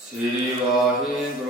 ਸ੍ਰੀ ਵਾਹਿਗੁਰੂ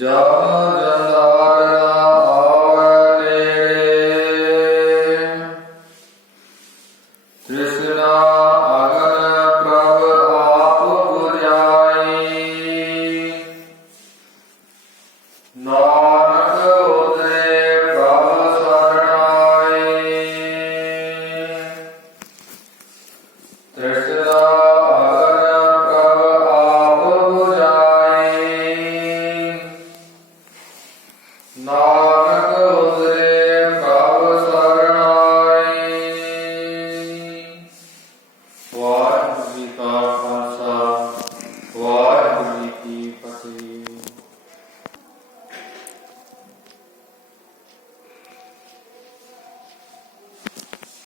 जय